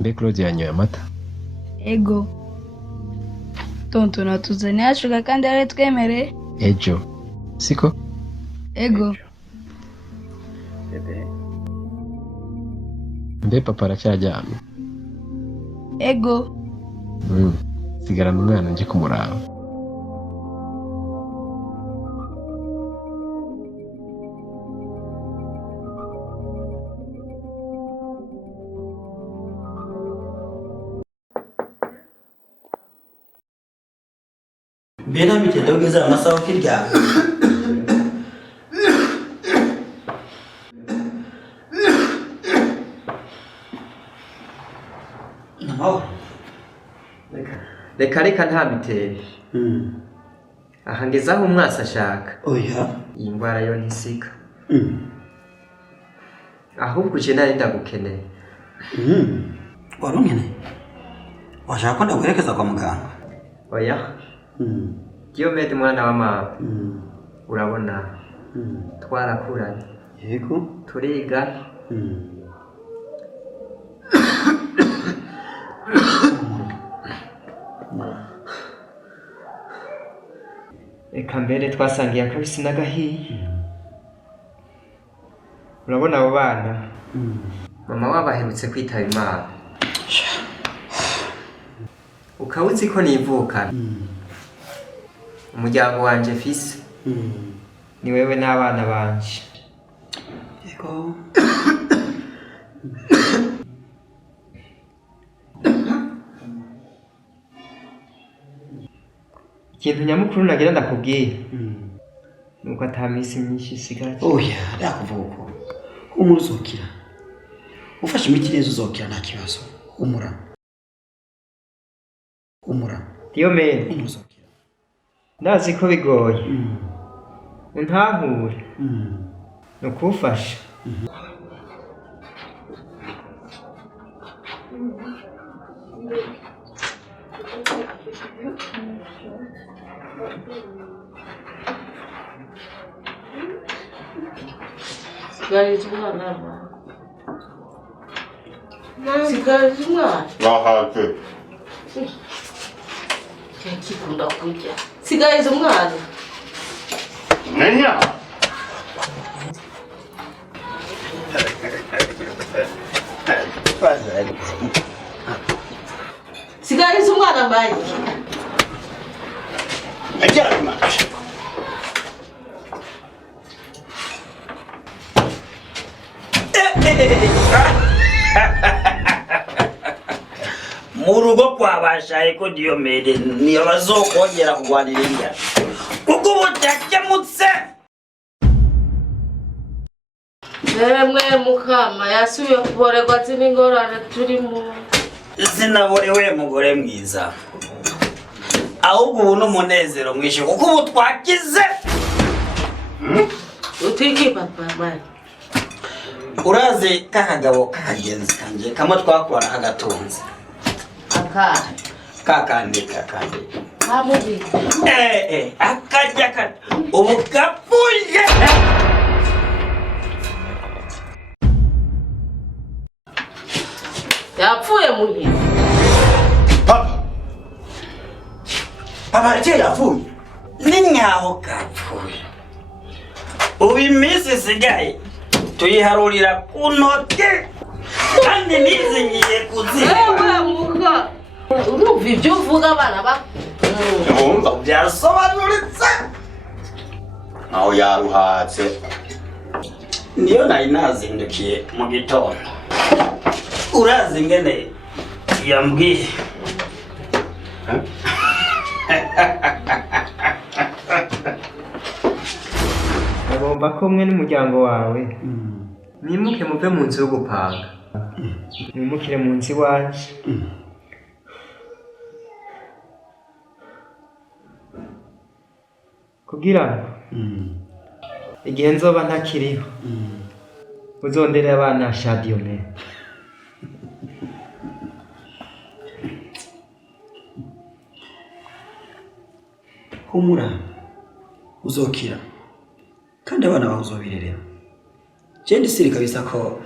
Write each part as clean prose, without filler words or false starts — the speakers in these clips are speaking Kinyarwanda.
Mbe Claude yanyoye amata? Ego. Tonto natuzanye ashuka kandi ari twemere. Ejo. Siko? Ego. Bebe. Mbe papa aracyajyamye? Ego. Sigarana umwana nje kumuraba. Bena mitedogeza amasaho kirya. No. Reka nta bitere. Aha ngezaho umwasa ashaka. Oya. Iyi ndwara yo ntisika. Ahubwo je nari ndagukeneye. Warumene. Washaka ndaguherekeza kwa muganga. Oya. Diomede mwana wa mama. Urabona. Twarakuranye. Yego. Turiga. Eka mbere twasangiye akabisi n'agahiye. Urabona abo bana? Mama wabaherutse kwitaba Imana. Ukawuzi ko nivuka. Umuryango wanje fise. Ni wewe n'abana banje. Yego. Ikintu nyamukuru nagira ndakubwira. Nuko atamisi myinshi isigaye. Oya, ndakuvuga. Umuzokira. Ufashe imiti neza uzokira nta kibazo. Humura. Diomede. Umuzokira. Ndazi ko bigoye. Untahure. Nukufasha. Sigara Bahake. Kikunda kurya. Sigara umwana. Nenya. Sigara umwana mbaye. Ajya macho. Murugo kwabashaye ko Diomede niyo bazokongera kugwanira inda. Kuko butakemutse. Emwe mukama yasubiye kuborerwa ati n'ingorane turimo. Sinaborewe mugore mwiza. Ahubwo ubu n'umunezero mwishe kuko ubu twakize. Utiki papa bye. Uraze kakagabo kakagenzi kanje kamwe twakora hagatonze. Kakandi. Hamubi. Akajya ubu kapuje. Yapfuye muhi. Papa je yapfuye. Ninyaho kapfuye. Ubu iminsi isigaye tuyiharurira kunote. Kandi nizingiye kuziha. Ewe muka. Urumva ibyo uvuga abana ba. Urumva byasobanuritse. Aho yaruhatse. Niyo nari nazindukiye mu gitondo. Urazi ngene yambwiye. Agomba ko mwe n'umuryango wawe. Mwimuke muve mu nzu yo gupanga. Mwimukire mu nzu iwacu. Kugira ngo igihe nzoba ntakiriho uzondere abana sha Diomede. Humura uzokira kandi abana bawe uzobirerera. Je ndisiri kabisa ko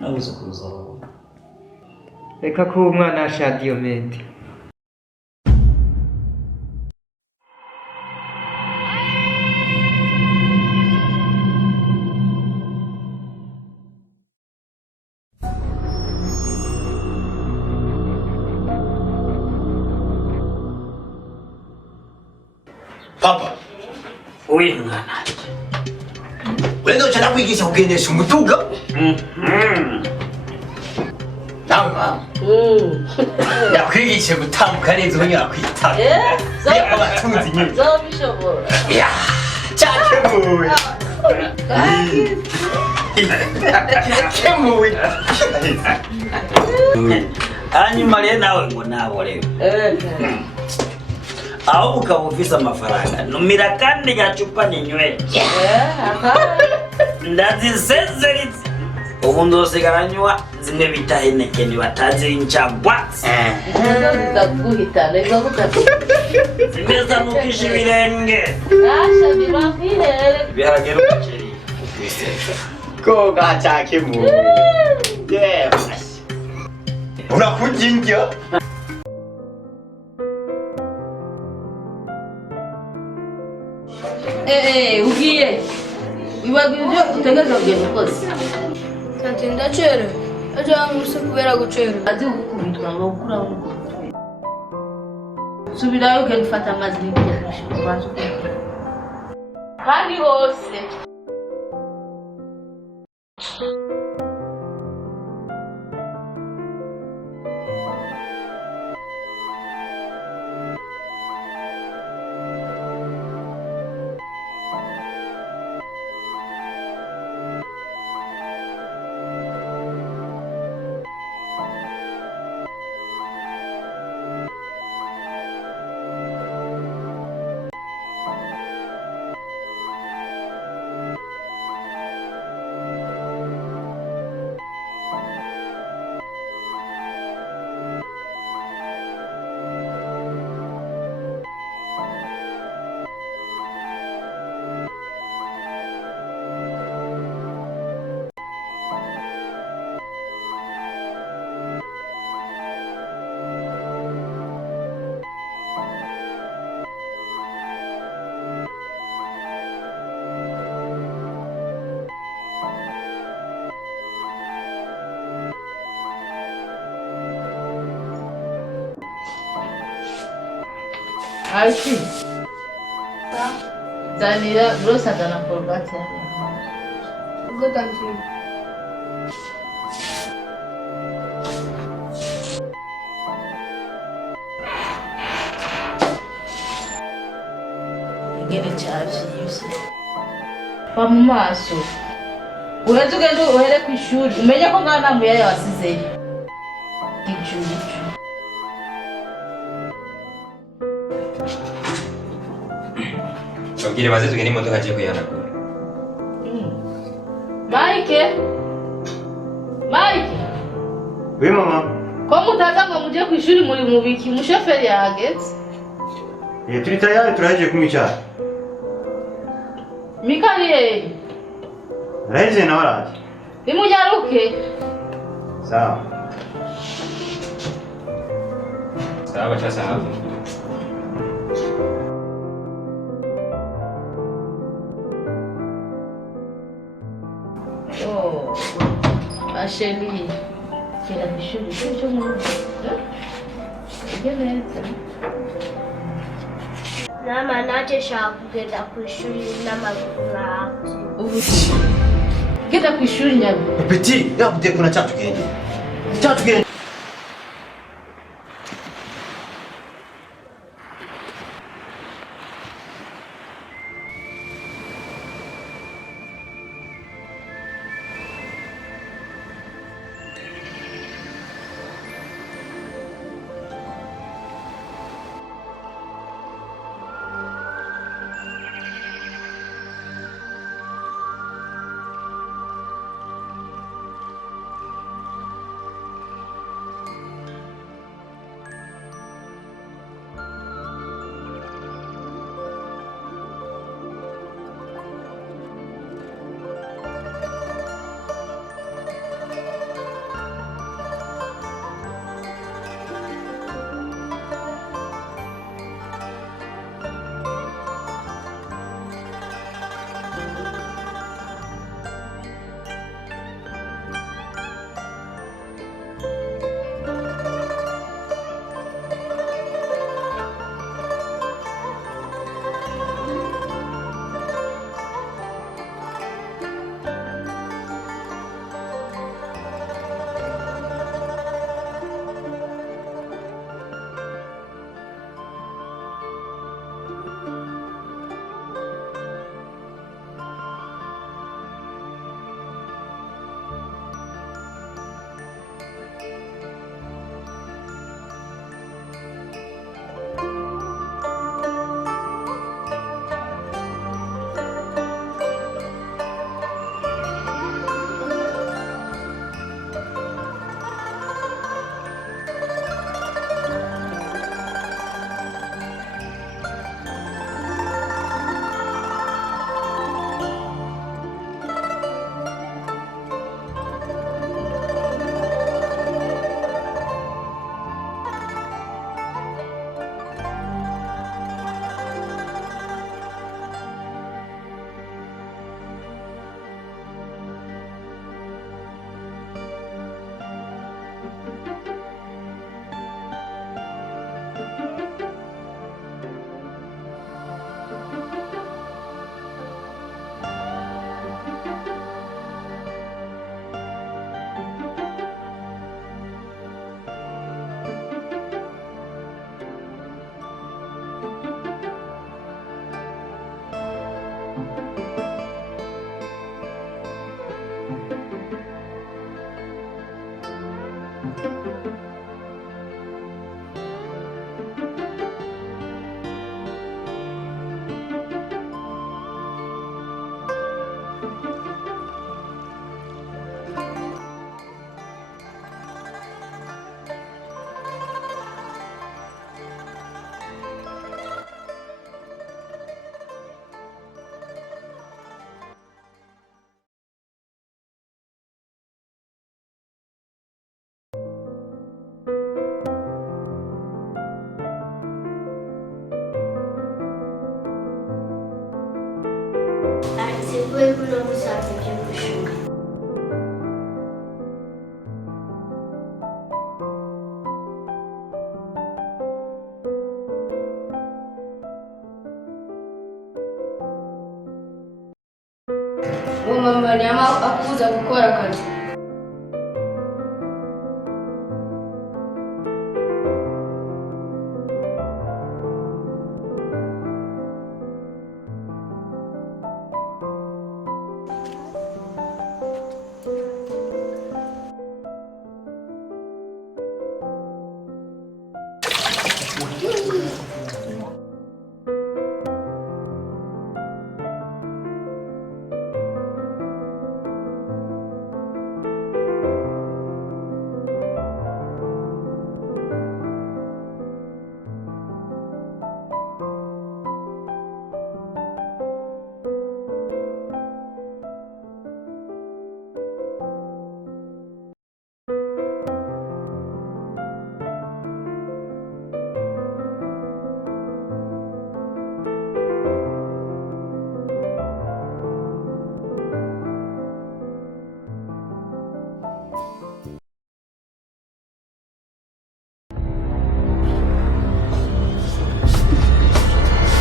nabuze kuzo. reka ko umwana asha Diomede. Papa, Uyu mwana. wenda uca nakwigisha kugendesha umuduga? Nawe mama, yakwigishe gutambuka neza ubunyura kwitaba. Kuya abatunzi nyine. Zobishobora. Ya, cyakemuwe. Kemuwe. Hanyuma rero nawe ngo nabore. Aho ukaba ufise amafaranga numira kandi gacupa ninywe. Ndazisezeritse. Ubu ndosigara nywa zimwe bita Heineken batazi incagwa. Ndaguhitana izagutabira. Zimeza mukisha ibirenge. Asha bibakwirere. Biharagera umuceri. Koga cyakemuwe. Yes. Urakujinja. Ugiye. Ibagibyo utegeza kugenda kose. Tati ndacere. Aje anguse kubera gucere. Azi gukubitwa ngo ukura ngo. Subirayo ugenda ufata amazi n'ibyo kubaza. Kandi hose. Aishi. Zanira brosa dana kolgati ya. Ugo tati. Ingene chafi yose. Kwa mu maso. Uretse ugenda uhere ku ishuri umenye ko mwana muyaye wasizeyo. Icyuju. Babwire baze tugende imodoka agiye kuyihanagura. Mike. Oui mama. Ko mutaza ngo muje ku ishuri muri mubiki umushoferi yahageze. Turi tayari turaje kumwicara. Mikariye. Raize na waraje. Nimunyaruke. Sawa. Sawa cha sawa. Oh. Asheli. Kila bishuri cyo mu. Igeneza. Nama naje shaka kugenda ku ishuri n'amaguru. Ubu. Genda ku ishuri nyabi. Petit, yakute kuna cyatugende. Cyatugende. kanyama akuza gukora akazi.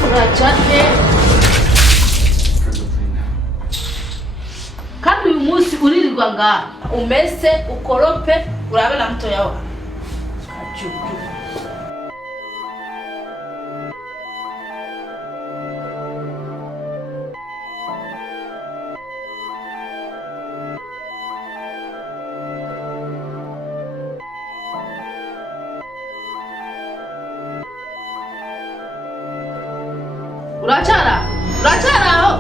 Urachate kandi uyu munsi uririrwa ngaha umese ukorope urabe na muto yawe kajuju. Urachara aho.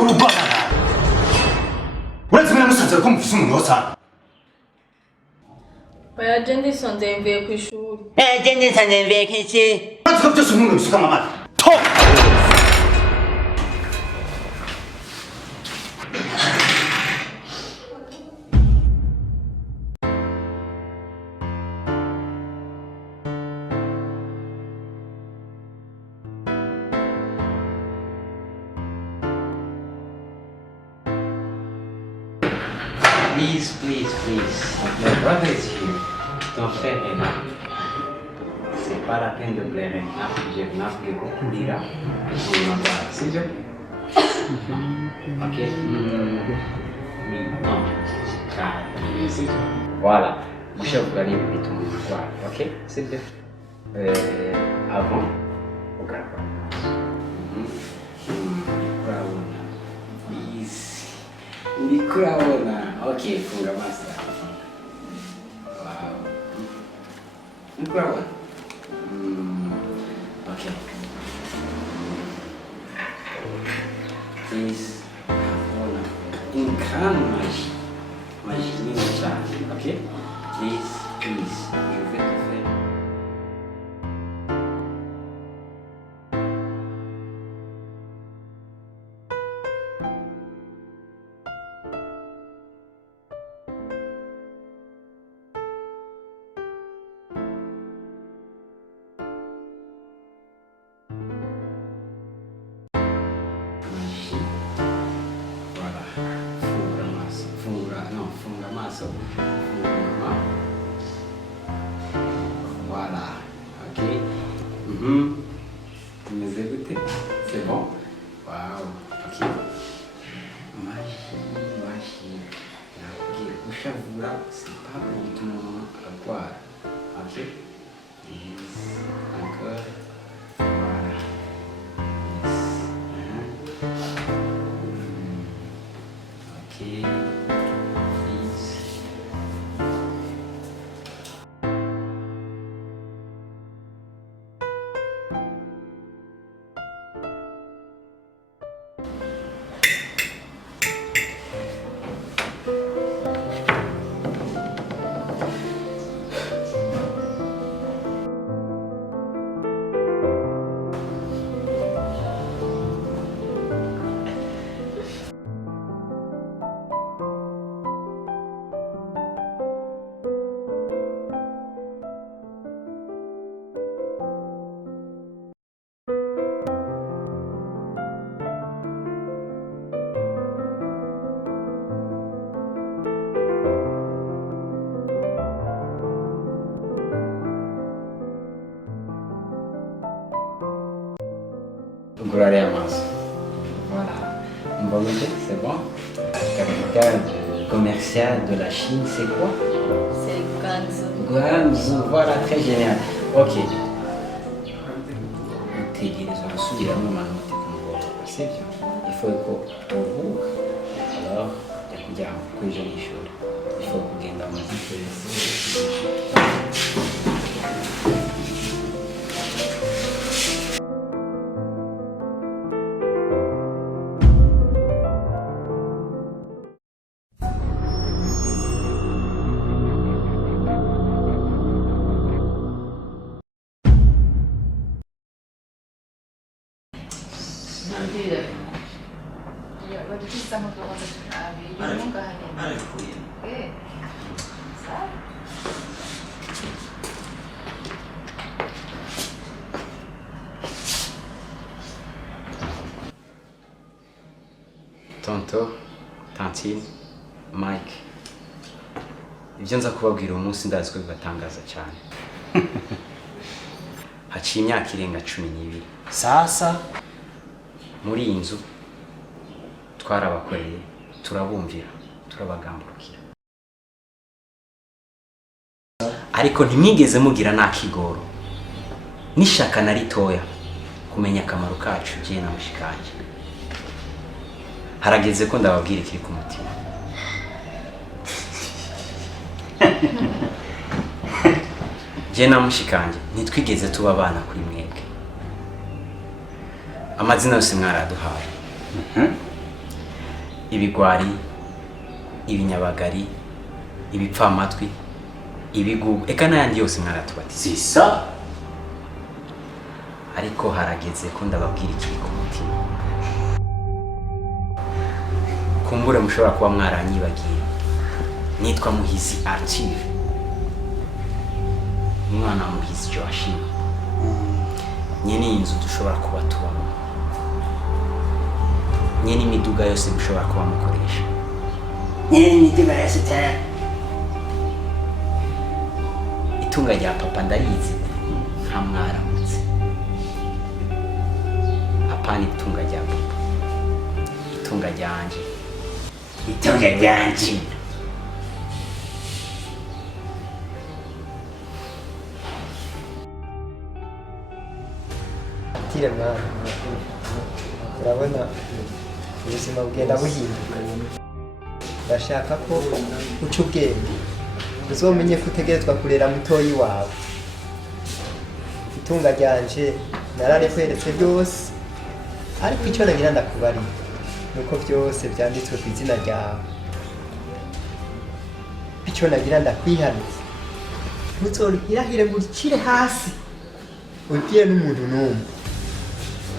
urubana uretse mwana musanze ko mufise umuntu wose Oya je ndisonzeye mvuye ku ishuri. Je ndisanze mvuye kiki? uretse ko byose umuntu bisuka amata to Please. Your brother is here. Don't fail him. C'est pas la peine de pleurer. Je vais n'appeler beaucoup d'ira. C'est ça? Ok? Non. Voilà. Je vais vous gagner le béton. Voilà. Ok? C'est bien. Avant, au garage. Please. Nikuraona. Okay, funga master. Wow. Nikuraona. Okay. Please. Ona. Inkan magie charge. Okay? Please. Je vais te faire. Voilà, ok. Vous écoutez? C'est bon? Waouh, ok. Magie. Ok, le chavou là, c'est pas pour tout le monde à boire. Ok? Yes. Encore. Voilà. Yes. Ok. Gloire à Mars. Voilà. On va goûter, c'est bon? Capitale commerciale de la Chine, c'est quoi? C'est Kungfu. Guangzhou, voilà, très génial. Ok. Utegerezwa gusubiramo amanota kumugoroba, sibyo? Ifu ko ubu alors ya kujya kw'ejo n'ishuri. Ifu kugenda mu zitese. Mentira. Agora que estamos tomando a eu nunca arrependo. É? Sabe? Tonto, Tantine, Mike. Ibyo nza kubabwira uyu munsi ndazi ko bibatangaza cyane. Haciye imyaka irenga 12. Sasa muri iyi nzu twarabakoreye, turabumvira, turabagamburukira. Ariko ntimwigeze mugira nakigoro. Nishaka na ritoya kumenya akamaro kacu je na mushikanje. Harageze ko ndababwira ikiri ku mutima. Je na mushikanje ntitwigeze tuba abana kuri mwebwe. Amazina yose mwaraduhaye. ibigwari, ibinyabagari, ibipfamatwi, ibigugu, eka n'ayandi yose mwaratubatiza. Sisa. Ariko harageze ko ndababwira ikiri ku mutima. Kumbure mushobora kuba mwaranyibagiye. Nitwa Muhizi Archive. Umwana Muhizi Joachim. Nyene inzu dushobora kuba tubamo. Nyene imiduga yose mushobora kuba mukoresha. Nyene imiduga yose cyane. Itunga rya papa ndarizi nka mwaramutse. Apana itunga rya papa. Itunga ryanje. Itunga ryanje. Tire mwana. Urabona ubuzima bugenda buhinduka. Ndashaka ko uca ubwenge. Uzomenye ko utegerezwa kurera mutoyi wawe. Itunga ryanje nararikweretse byose. Ariko icyo nagira ndakubari nuko byose byanditswe ku izina ryawe. Icyo nagira ndakwihaniza. Ntuzorihirahire ngo urikire hasi. Ubwiye n'umuntu n'umwe.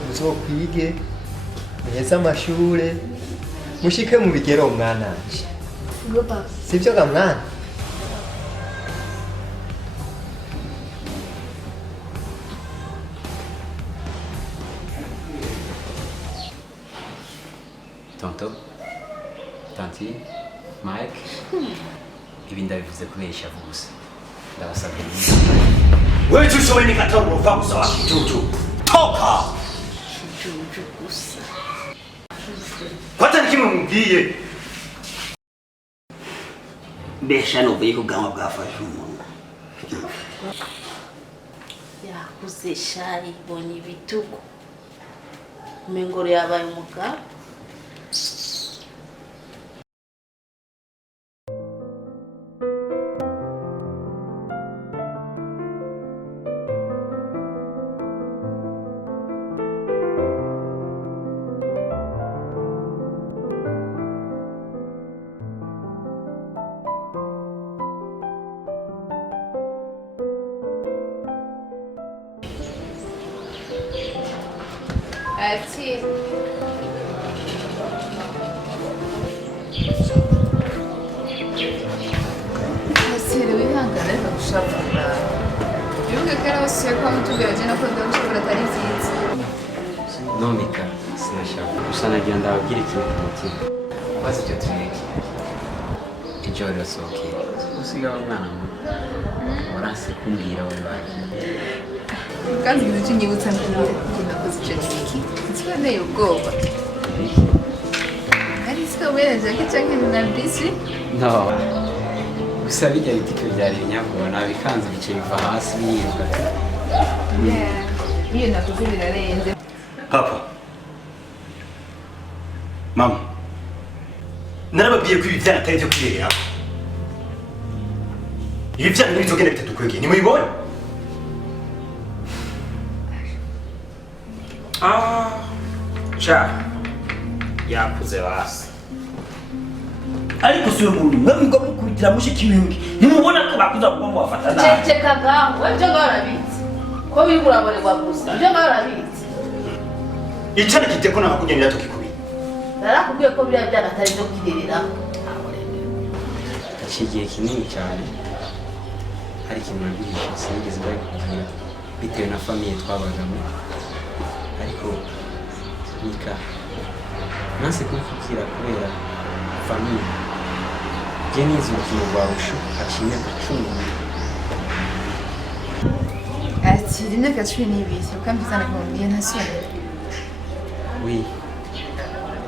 Muzokwige muheze amashure mushike mu bigero mwananje. Sivyo ga mwana? Tonto, Tanti, Mike, ibi ndabivuze kubera ishavu gusa. Ndabasabye neza. Wewe tushowe ni katoro ufagusa wa kitutu. Toka! Kijuju gusa. Kwata ni kimwe mubwiye. Besha no bwiye kugama bwafashe umuntu. Yakuze shayi bonye ibitugu. Mengoro yabaye umugabo. Ati. Asiri wihangane ndagushaka. Yuko kera wasuye kwa mutubwira jena ko ndagushaka atari byiza. Nomika, sinashaka. Gusa nagira ndababwira ikintu ku mutima. Bazi icyo tureke. Ijoro rirasohokeye. Usiga umwana mu. Warase kumbwira we bagiye. Kandi ibintu cy'inyibutsa ndikunda kuzica iki. Nsibaneye ubwoba. Ari siko wereje ko cyangwa na bisi? No. Gusa bijya bitike byari binyabwo nabikanze bice biva hasi biyiruka. Yeah. Iyo nakuze birarenze. Papa. Mama. Narababwiye ko ibi byana atari byo kwirera. Ibi byana ntibizogenda bitatu kwegeye. Ni mubibona? Cha. Yakuze basi. Ariko si umuntu mwebwe mukubitira mushiki mwingi. Nimubona ko bakuza kuba mubafata nabi. Ceceka gaho, wewe byo ngarabizi. Ko biburaborerwa gusa. Byo ngarabizi. Icana kiteko na kugendera tukikubira. Narakubwiye ko biriya byana atari byo kwirerera. Ikigihe kinini cyane. Hari ikintu nabwirisha sinigeze bari kubwira bitewe na famiye twabagamo. Ariko nika nanse kumfukira kubera famiye. Je nizi urukino rwa rushu haciye imyaka 10. Ati imyaka 12 kandi uzanakumbwiye ntasone. Oui.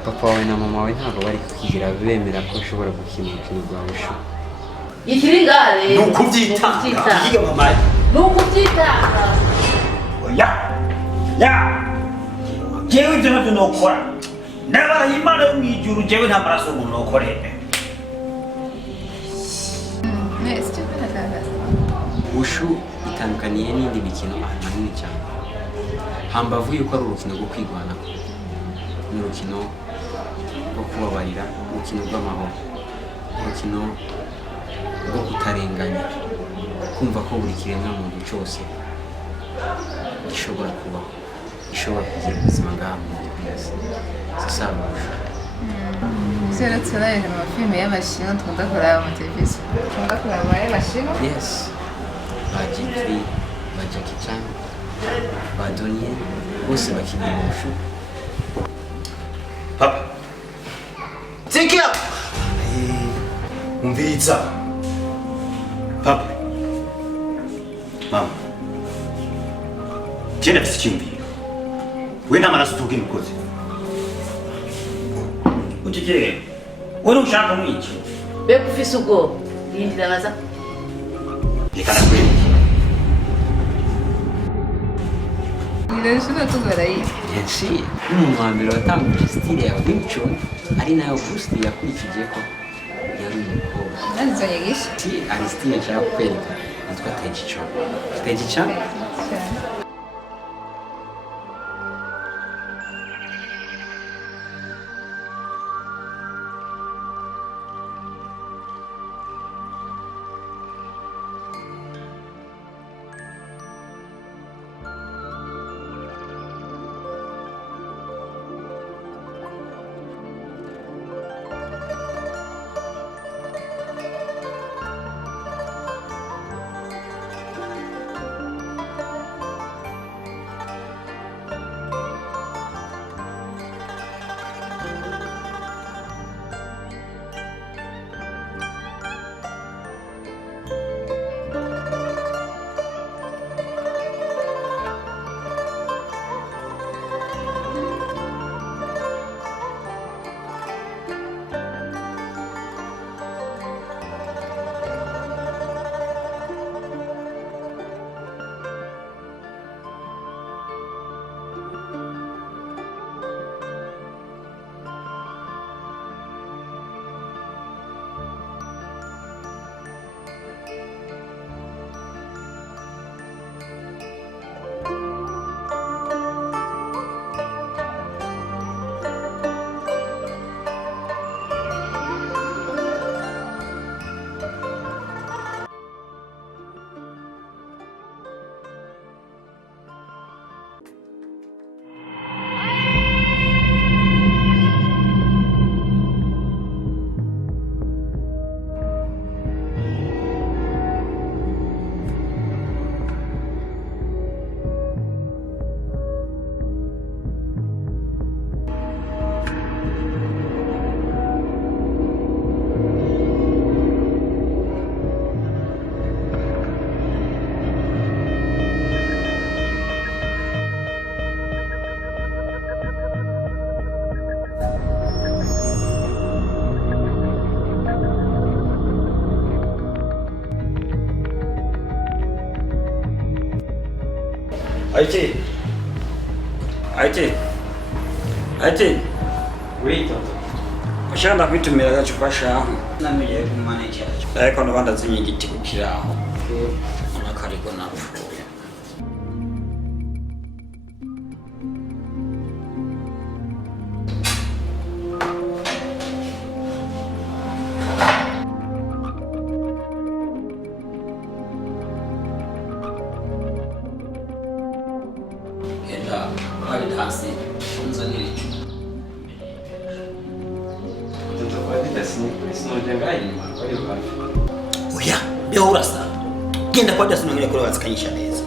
Papa wawe na mama wawe ntabwo bari kugira bemera ko ushobora gukina urukino rwa rushu. Ikiringare. Nukubyitanga. Yiga mama. Nukubyitanga. Oya. Ya. Jewe ibyo nabyo nokora. Nabaye Imana yo mwijuru jewe nta maraso umuntu nokoreye. Nese cyo natagaza. Ushu itandukaniye n'indi mikino ahanini cyane. Hambavu yuko ari urukino rwo kwigwanako. n'urukino rwo kubabarira, urukino rw'amahoro, urukino rwo kutarenganya, kumva ko buri kiremwa muntu cyose gishobora kubaho, gishobora kugira ubuzima ngaha mu by'isi. Sisabusha. Sera tsaraye mu filime y'abashinwa tukunda kureba mu televiziyo. Tukunda kureba mu y'abashinwa? Yes. Ba Jet Li, ba Jackie Chan, ba Donnie, bose bakina mushu. Papa. Sikia! Umviriza. Papa. Mama. Jenda fisichimbi. Wenda marasu tuki mkozi. Ujije. Wewe ushaka mwiki. Be kufisa ubwo yindira baza. Yekana kweli. Ile shino tugora yi. Yenshi, umwambiro watanguje style ya Wing Chun ari nayo Bruce Lee yakurikije ko yari umukobwa. Nanzo nyigisha. Ari style nshaka kwereka yitwa Taiji Chun. Taiji Chun? Aite. Oui, tonton. Ushanda kwitumira gacupa shaho. Namenye kumanager. Ariko ndabanda zinyigiti kukiraho. Anakariko napfuye. Oya, leo urasa. Genda kwa dasi nongere kuri bazikanyisha neza.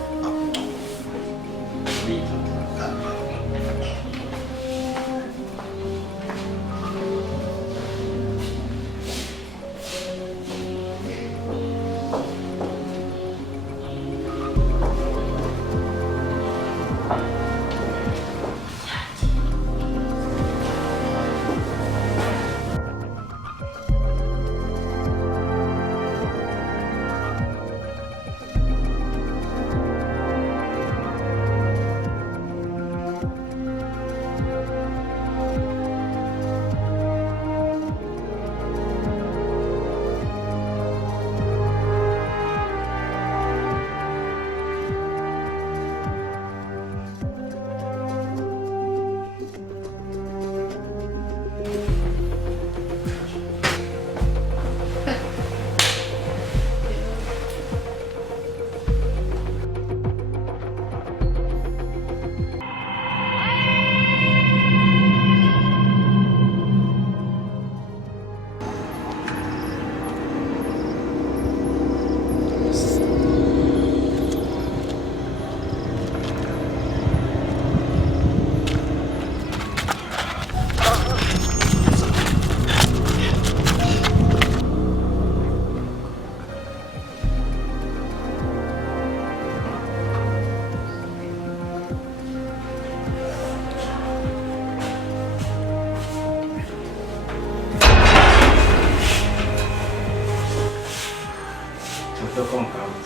Mtoto compound.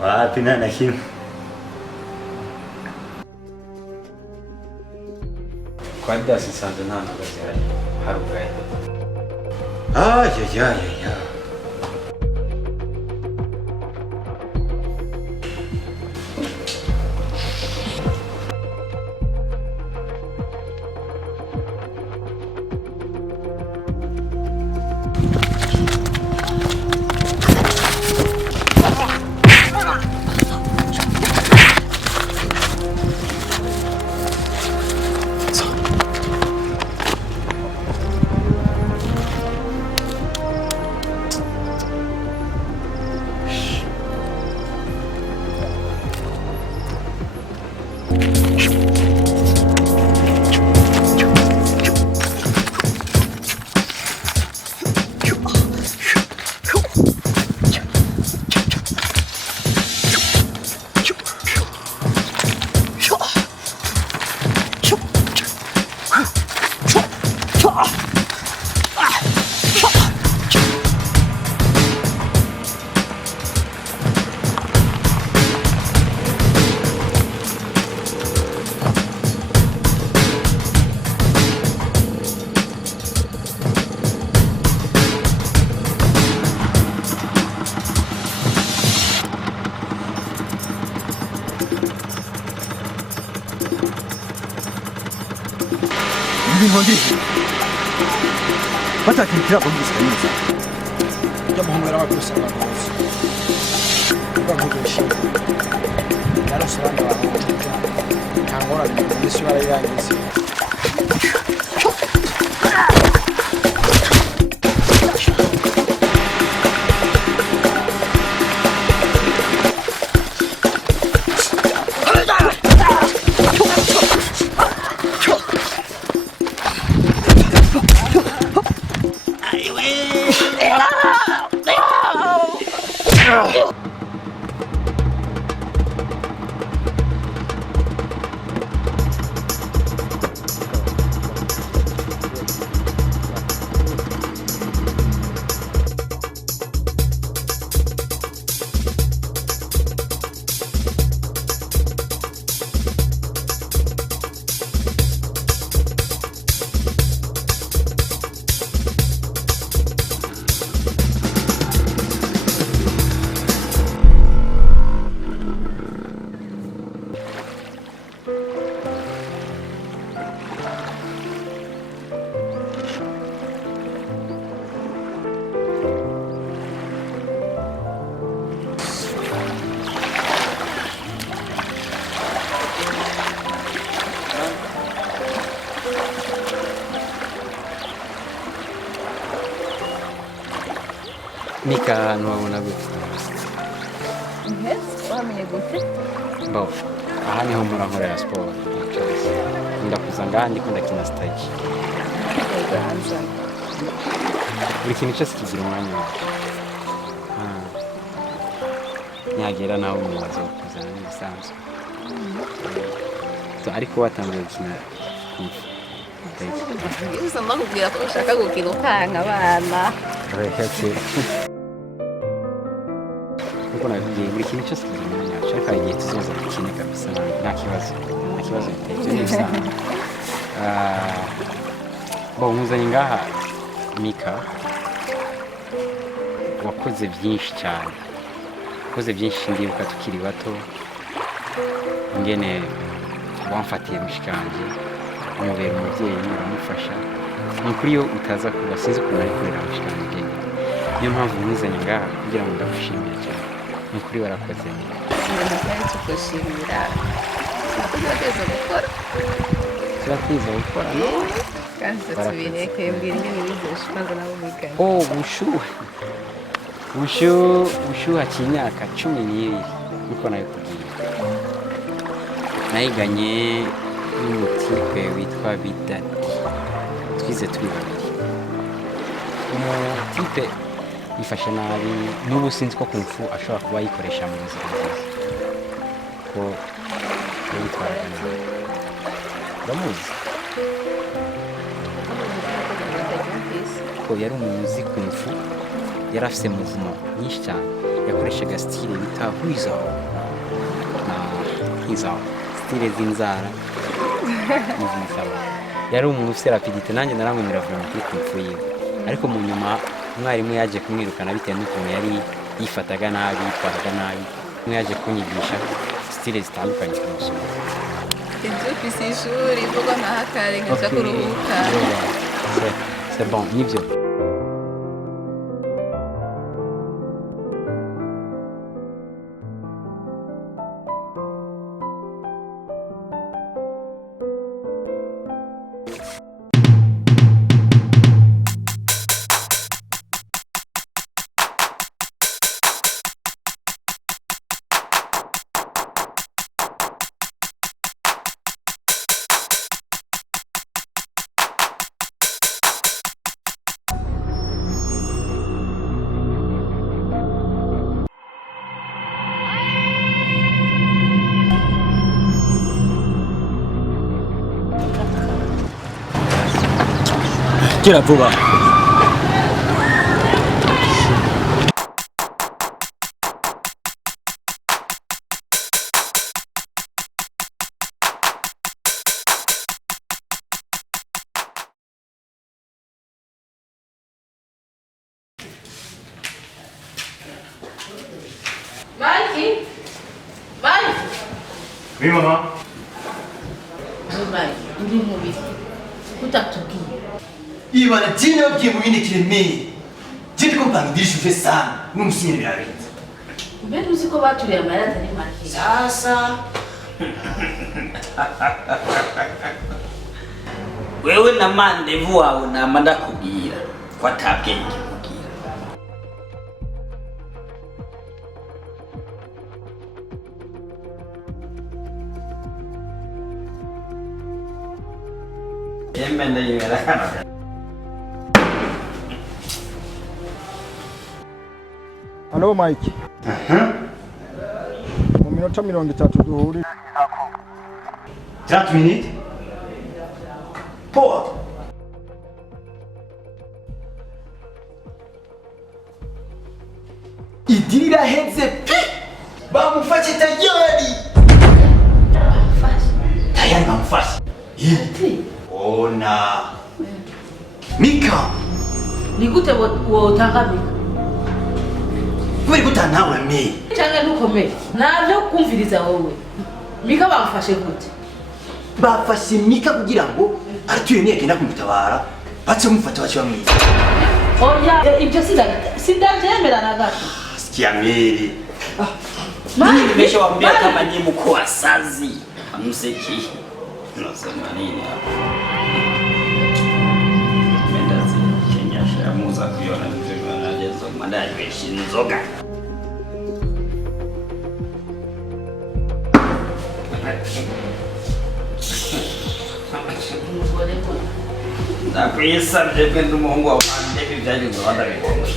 Wapi na kimwe. Kwa dasi sanze nta ntugazi hari ubwaye. Ya. Ndizi. Batakikira ko gisanyiza. Njya muhumera bakusa bakusa. Bamugisha. Yarasubana bakuja. Kangora bisi barayangise. Mika ntiwabona gute? Wamenye gute? Bo, aha niho murankorera siporo. Ndakuza ngaha ndiko ndakina stage. Buri kintu cyose kigira umwanya wawe. Nyagera nawe umubazo wo kuzana n'ibisanzwe. Ariko watangiye gukina Kungfu. Gusa mbakubwira ko ushaka gukina ukanga abana. Kuko nagiye buri kintu cyose kigira umwanya wawe. Shaka igihe tuzoza gukina kabisa nta kibazo. Nta kibazo biteye n'ibisanzwe. Bo muzanye ngaha Mika wakoze byinshi cyane. Wakoze byinshi ndibuka tukiri bato. Ngene wamfatiye mushikanje umubera umubyeyi uramufasha nukuri yo utaza kuba sinzi ko nari kurera mushikanje niyo mpamvu muzanye ngaha kugira ngo ndagushimire cyane nukuri warakoze neza kandi tugushimira tugerageza gukora turakwiza gukora no kandi tubireke mbwira ingene bizesha maze nabo mugane bushuha cy'imyaka 12 niko nabikubwiye nayiganye n'umutipe witwa Bidadi twize turi babiri umutipe yifashe nabi n'ubu sinzi ko Kungfu ashobora kuba yikoresha mu nzira nziza ko yitwara nabi uramuzi ko yari umuzi Kungfu yari afise muvuma nyinshi cyane yakoreshaga style bita huizaho na hizaho style z'inzara n'izinsaba yari umuntu ufite rapidite nanjye naramwemera vuba muri Kungfu yiwe ariko mu nyuma umwarimu yaje kumwirukana bitewe n'ukuntu yari yifataga nabi yitwaraga nabi yaje kunyigisha style zitandukanye ku masomo ibyo ufise ishuri vuga nahakare nkaja kuruhuka c'est bon nibyo Gira vuba. Mike? Mike? Oui, maman. Mike, uri mubi. Utatubwiye. Ibana jina yabwiye mu bindi kiremeye. Jindi ko mpanga idirishuje sana. N'umusinyeri birarenze. Mbere uzi ko baturiye amayeri atari make. Sasa wewe na mandevu wawe nama ndakubwira ko atabwenge mubwira. Yemende yibera. Halo Mike. Mu minota 30 duhuri. 30 minutes. Poa. Idirira heze pi. Bamufashe tayari. Tayari bamufashe. Ona. Mika. Nigute wotanga Mika? Kubera ko utanawe me. Cyangwa ntukomeye. Navyo kumviriza wowe. Mika bamfashe gute? Bafashe Mika kugira ngo Arthur niye agenda kumutabara. Bace mufata bace bamwiza. Oya, ibyo sindavyemera na gato. Sikia Mary. Mimi nimeshawaambia kama nyinyi mko wasazi. Hamseki. Unasema nini hapa? Mendazi Kenya shamuza kuiona mtu anajezo madai beshinzoga. Nakwisa mjebe ndumuhungu wa mande bivyaje nzabanda bikomwe.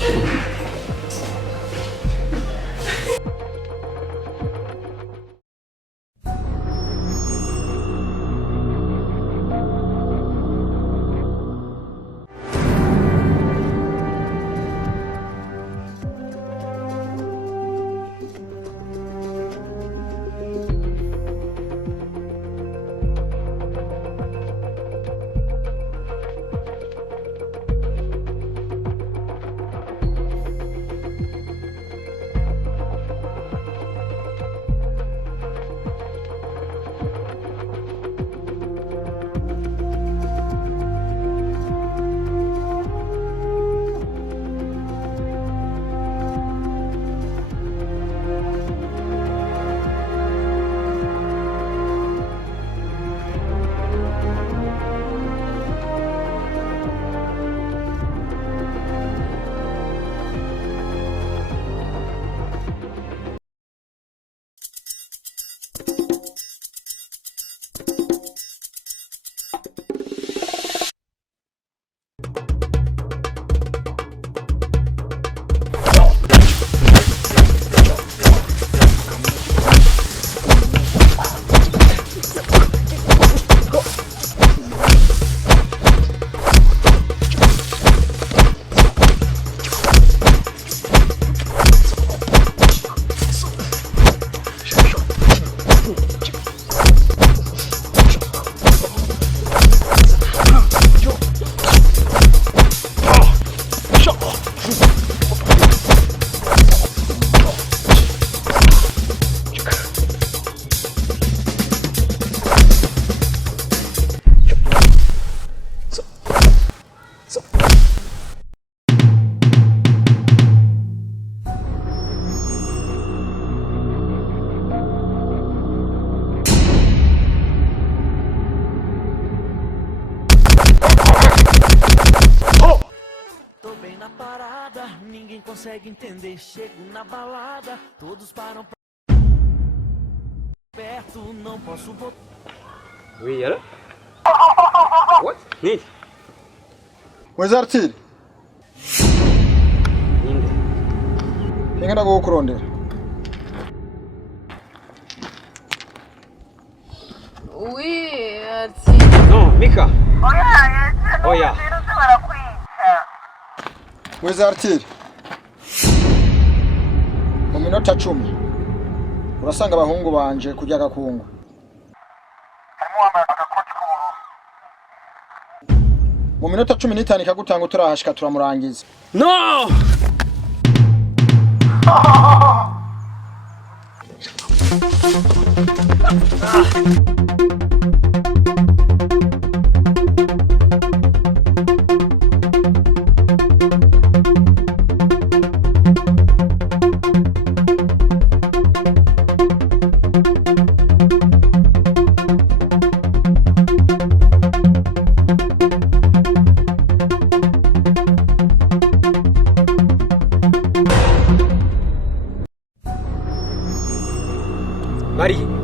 consegue entender. Chego na balada, todos param perto, não posso botar. Oui, alors? What? Nini? Where's Artile? Ninde? Ingana go kurondera. Oui, ati. Non, Mika. Oya. Where's Artile? Mu minota 10 urasanga abahungu banje kujya gakungu. Mu minota 15 ikagutanga turahashika turamurangiza. No! Marie.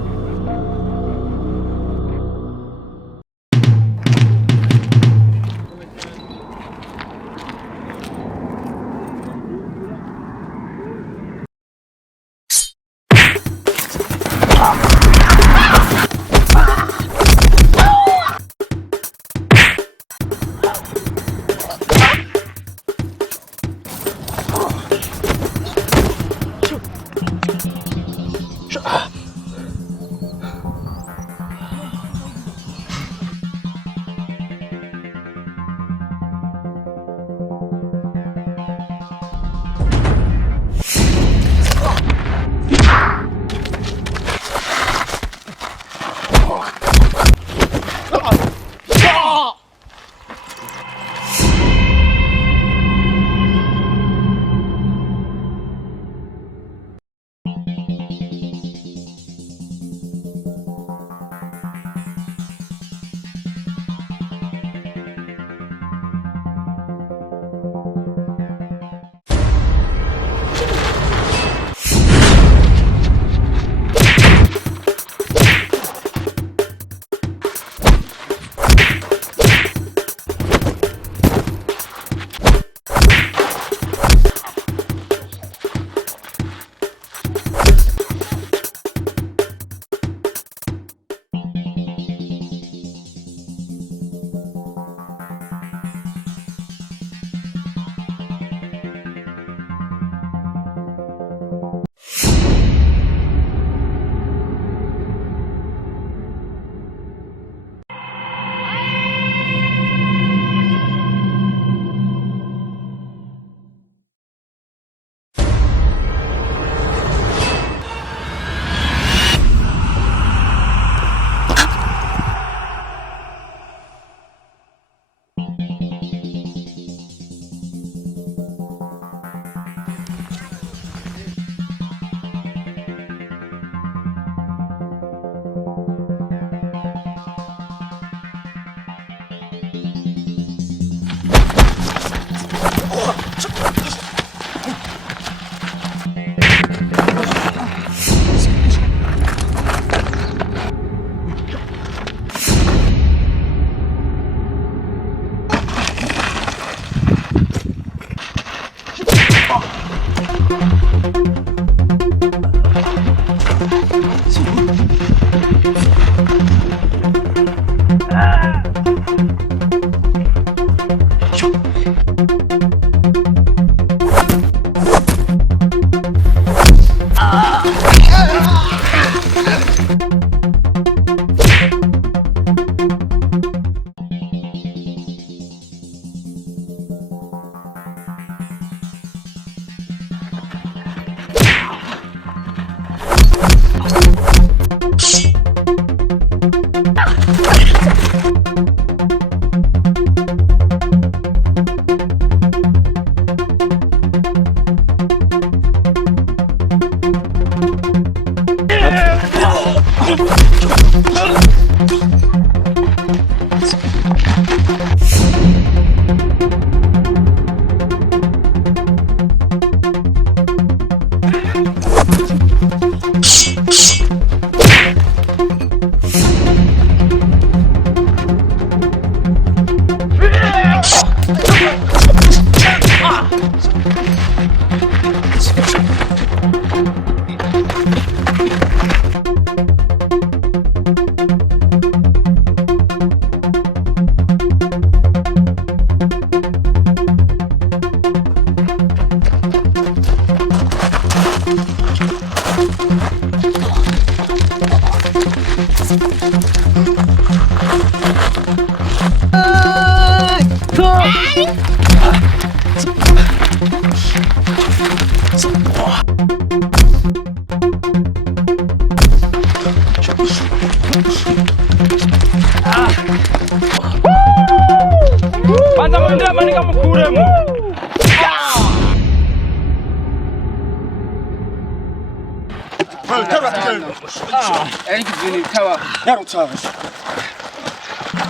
Ariko ibintu bikaba Yarutsaje.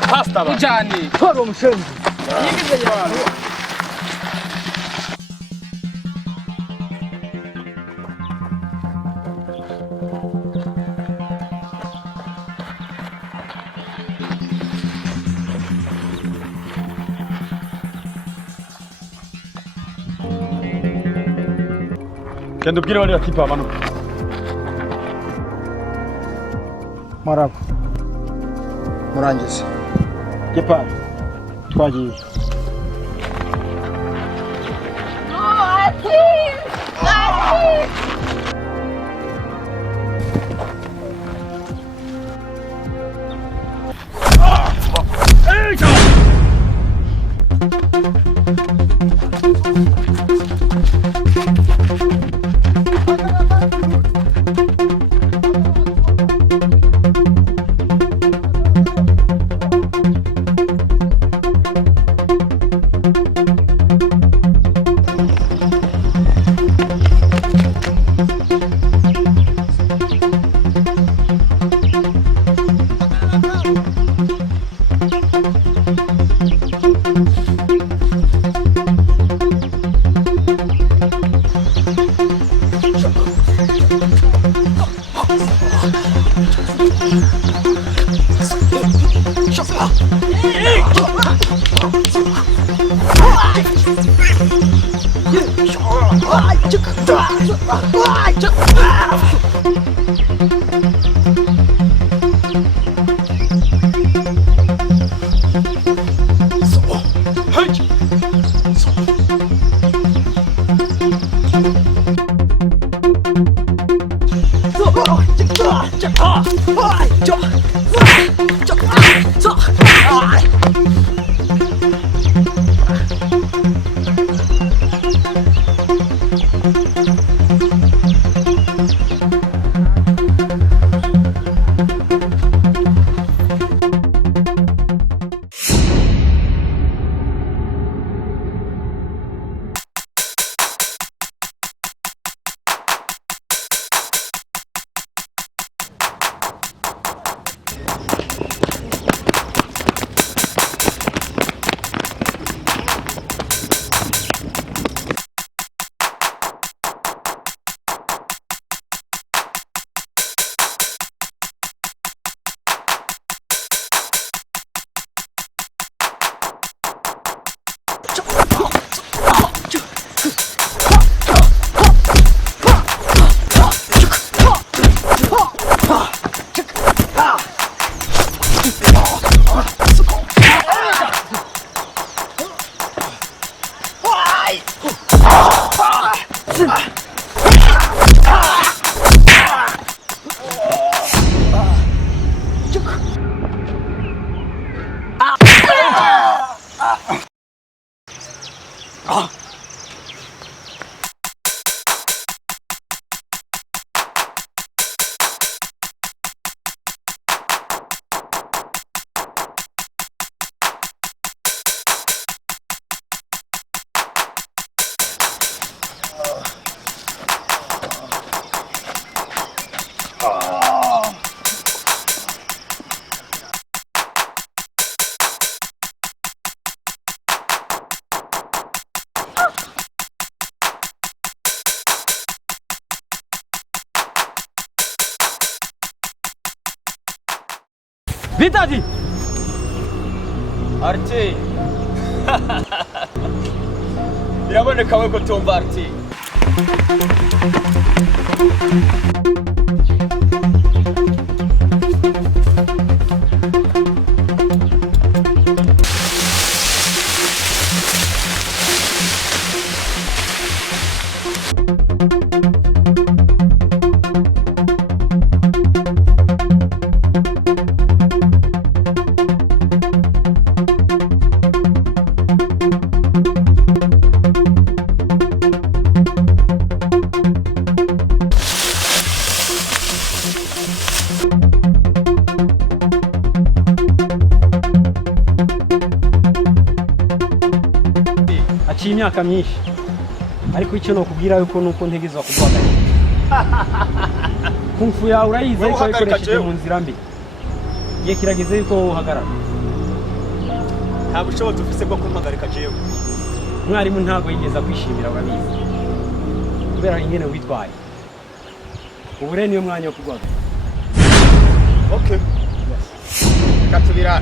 Pasta ba. cyane. Tora umushenzi. Yigize yawe. Kendo bwira bari batipa amanuka. Marabo. Murangize. Gepa. Twagiye. Vitadi. Arte. Biraboneka we ko tumva Arte. Aciye imyaka myinshi ariko icyo no kubwira yuko nuko ntegezwa kuvuga Kungfu yawe urayizi ariko ikoresheje mu nzira mbi. Igihe kirageze yuko uhagarara. Nta bushobozi ufise bwo kumpagarika jewe. Mwarimu ntago yigeza kwishimira urabizi. Kubera ingene witwaye. Ubure niyo mwanya wo kugwaga. Okay. Katubira.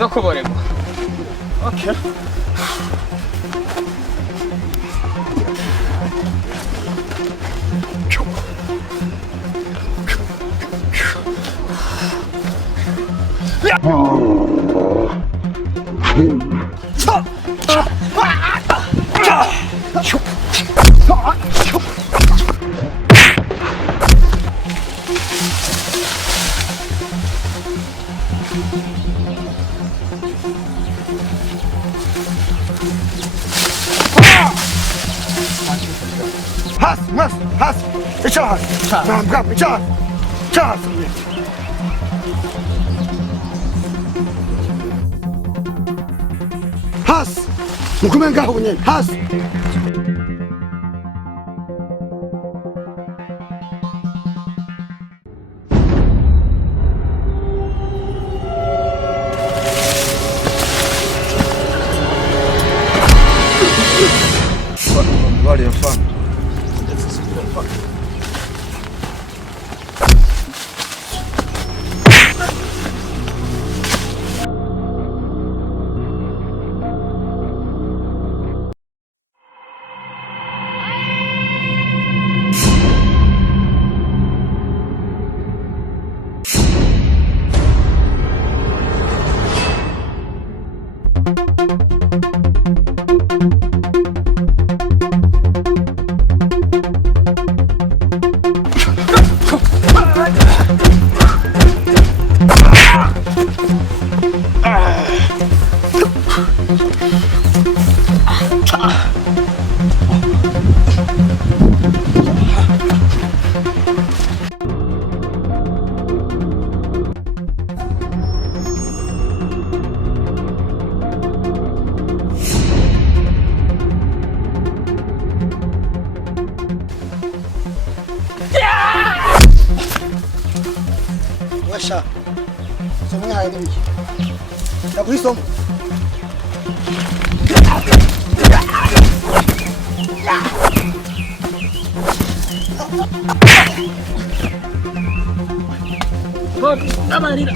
Zokuborego. Okay. Has. Icahas. Nambwa, icahas. Icahas. Has. Mukume ngaho nyene. Has. Vale, eu falo. Washa. Somo haya nini? Nakurisomo. sorry. Amarira.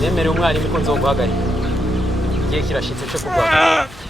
Nemere umwarimu ko nzoguhagarika igihe kirashitse cyo kuguhagarika.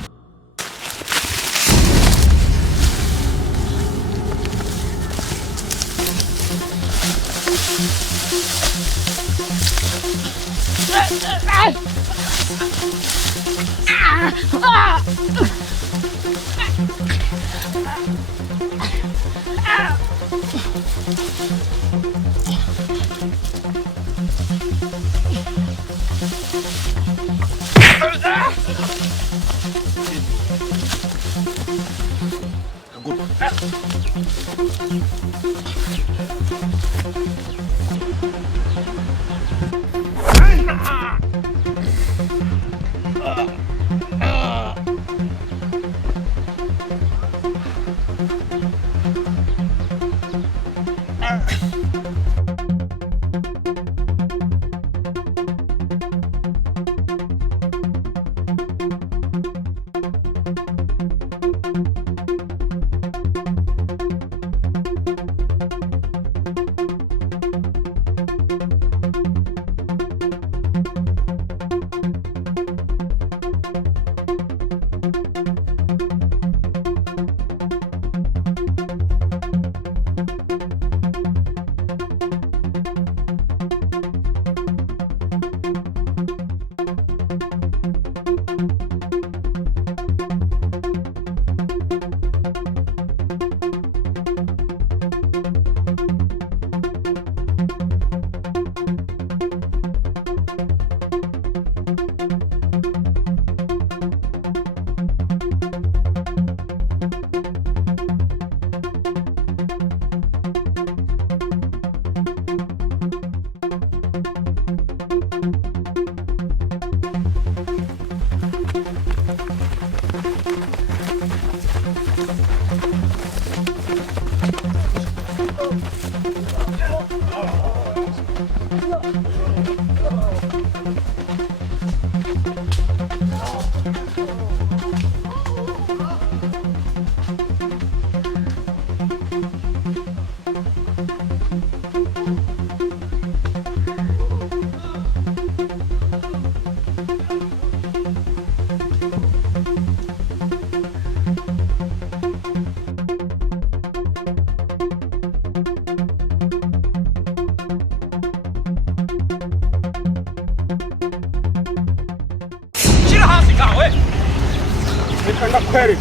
Kweli.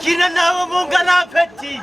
Kina nabo mungana apeti